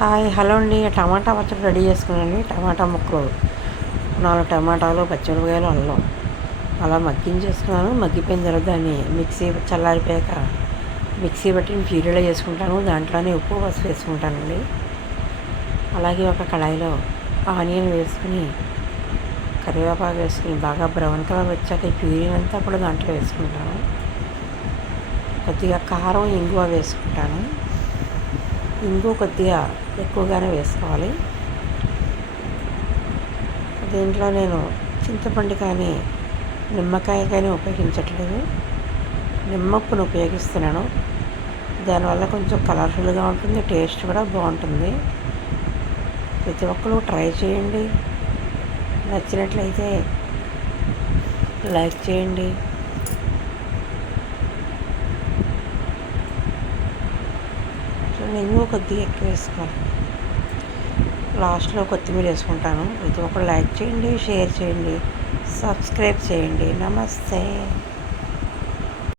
Hi hello అండి. టమాటా పచ్చడి ready చేసుకున్నాను టమాటా ముక్కలు నాలుగు టమాటాలు పచ్చిమిరపకాయలు అల్లం. అలా మగ్గించేసుకున్నాను. మగ్గిపోయిన తర్వాత దాన్ని మిక్సీ చల్లారిపోయాక మిక్సీ బట్టి ప్యూరీలో చేసుకుంటాను. దాంట్లోనే ఉప్పు పసుపు వేసుకుంటానండి. అలాగే ఒక కళాయిలో ఆనియన్ వేసుకుని కరివేపాకు వేసుకుని బాగా బ్రౌన్ కలర్ వచ్చాక ఈ ప్యూరీ అంతా కూడా దాంట్లో వేసుకుంటాను. కొద్దిగా కారం ఇంగువ వేసుకుంటాను. ఇంగు కొద్దిగా ఎక్కువగానే వేసుకోవాలి. దీంట్లో నేను చింతపండు కానీ నిమ్మకాయ కానీ ఉపయోగించట్లేదు. నిమ్మప్పును ఉపయోగిస్తున్నాను. దానివల్ల కొంచెం కలర్ఫుల్గా ఉంటుంది టేస్ట్ కూడా బాగుంటుంది. ప్రతి ఒక్కరు ట్రై చేయండి. నచ్చినట్లయితే లైక్ చేయండి. నేను కొద్దిగా ఎక్కువ వేసుకోవాలి లాస్ట్లో కొత్తిమీర వేసుకుంటాను. ఇది ఒక లైక్ చేయండి షేర్ చేయండి సబ్స్క్రైబ్ చేయండి. నమస్తే.